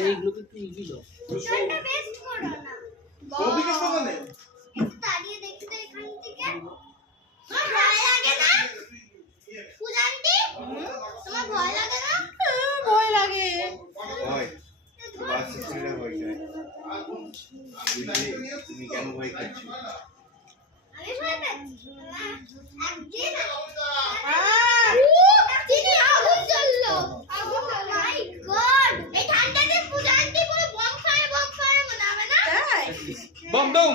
আরে এইগুলোকে একটু ইজি দাও। এটা বেস্ট করো না। কবি কে কথা নেই। তাড়িয়ে দেখি তো এখান থেকে। ভয় লাগে না? পূজান্তি? তোমার ভয় লাগে না? ভয় লাগে। ভয় বাচ্চারা ভয় যায় তুমি কেন ভয় খাচ্ছো? আমি ভয় পাচ্ছি। একদিন চিনি আগুন জ্বললো। আগুন মাই গড। এই ঠান্ডাতে পূজান্তি পুরো বম ফায়ার মনাবে না? তাই? বম বম।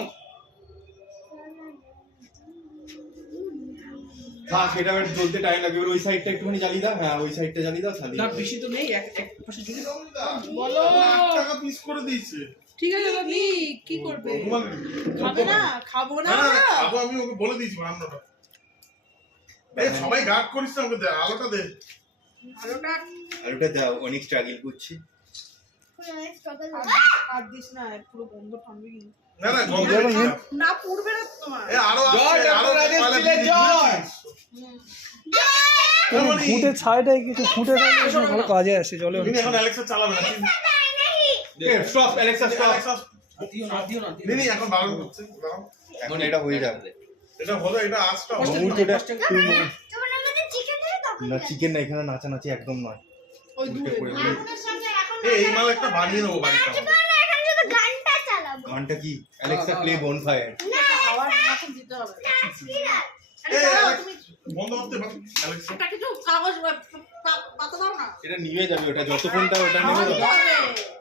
হ্যাঁ সেটা আবার জ্বলতে টাইম লাগবে। এবার ওই সাইডটা একটুখানি জ্বালিয়ে দাও। হ্যাঁ ওই সাইডটা জ্বালিয়ে দাও তাহলে। না বেশি তো নেই, এক পাশে জ্বলে দাও। বলো। 8 টাকা পিস করে দিয়েছে। ঠিক আছে দাদি, কি করবে? খাবে না? খাবো না না আমরা? খাবো, আমি ওকে বলে দিয়েছি বারান্দাটা। এই সবাই গার্ড করিস না, ওকে দে আলোটা দে। আলুটা দাও, অনেক স্ট্রাগল করছি। আর দিস না, পুরো বন্ধ থামবে কিন্তু। না না গন্ধ না পুড়বে না তোমার। এ আরো জয় আছে, আরো ডক্টর রাজেশ পালা ছিলেন, দিয়ে জয়। দিয়েছিস। ফুটে ছাইটাই কিছু ফুটে থাকলে এসব ভালো কাজে আসে চলে তুমি এখন অ্যালেক্সা চালাবে না। Stop Alexa stop. অ্যালেক্সা দিও না, দিও না। নেই এখন বারণ করছে। দাঁড়াও। এখন এটা হয়ে যাবে। এটা হলো, এটা আজটা হলো। মুহূর্তটা তোমার আমাদের চিকেন দিলে তখন না চিকেন না, এখানে নাচানাচি একদম নয়। ওই দূরে আপনার সঙ্গে এখন এই মাল একটা বানিয়ে নেবো বাড়িতে আমাদের। না এখন শুধু গানটা চালাবো। গানটা কি? অ্যালেক্সা প্লে বন ফায়ার। না খাওয়ার এখন দিতে হবে। আজকিরা এই দাঁড়াও, অ্যালেক্সা, তুমি বন্ধ করতে পারো অ্যালেক্সা। একটা কিছু কাগজ পাতা দাও না। এটা নিভে যাবে, ওটা যতক্ষণটা ওটা নেবে খাওয়া দিতে হবে।